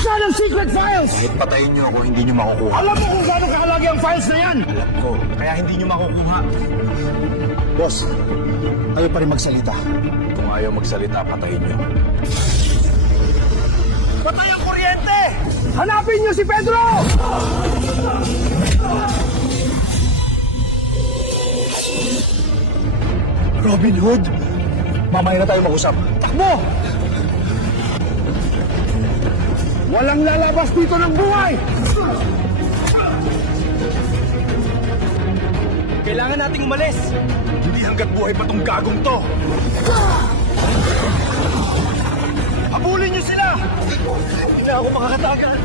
Nasaan ang secret files? Kahit patayin niyo ako, hindi niyo makukuha. Alam mo kung gaano kahalagi ang files na yan? Alam ko, kaya hindi niyo makukuha. Boss, kayo pa rin magsalita. Kung ayaw magsalita, patayin niyo. Patay ang kuryente! Hanapin niyo si Pedro! Robin Hood! Mamaya na tayo mag-usap. Takbo! Walang lalabas dito ng buhay! Kailangan nating umalis! Hindi hanggat buhay pa tong gagong to! Habulin niyo sila! Hindi na ako makakatagal!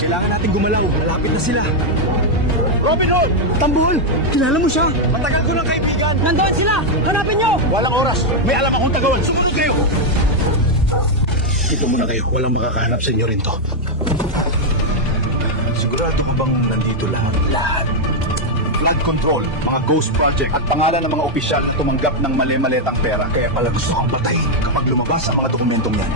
Kailangan nating gumalaw. Malapit na sila. Robin Hood! Tambol! Kilala mo siya? Matagal ko ng kaibigan. Nandoon sila! Hanapin niyo! Walang oras. May alam akong tagawan. Sumunod kayo! Dito muna kayo. Walang makakahanap sa inyo rin to. Sigurado ka bang nandito lahat? Lahat. Flood control, mga ghost project, at pangalan ng mga opisyal na tumanggap ng mali-maletang pera. Kaya pala gusto kang patayin kapag lumabas ang mga dokumentong yan.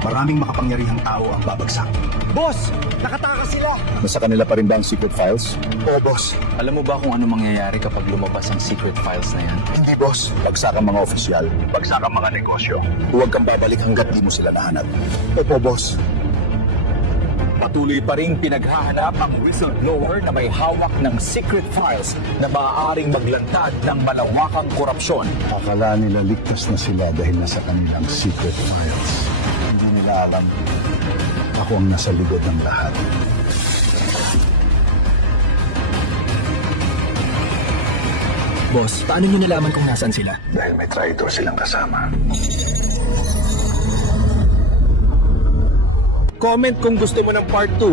Maraming makapangyarihang tao ang babagsak. Boss! Nakatakas sila! Nasa kanila pa rin ba ang secret files? Oo, boss. Alam mo ba kung ano mangyayari kapag lumabas ang secret files na yan? Hindi, boss. Bagsak ang mga opisyal. Bagsak ang mga negosyo. Huwag kang babalik hanggat di mo sila nahanap. Opo, boss. Patuloy pa rin pinaghahanap ang whistleblower na may hawak ng secret files na maaaring maglantad ng malawakang korupsyon. Akala nila ligtas na sila dahil nasa kanilang secret files. Hindi nila alam, ako ang nasa likod ng lahat. Boss, paano nyo nalaman kung nasaan sila? Dahil may traitor silang kasama. Comment kung gusto mo ng part 2.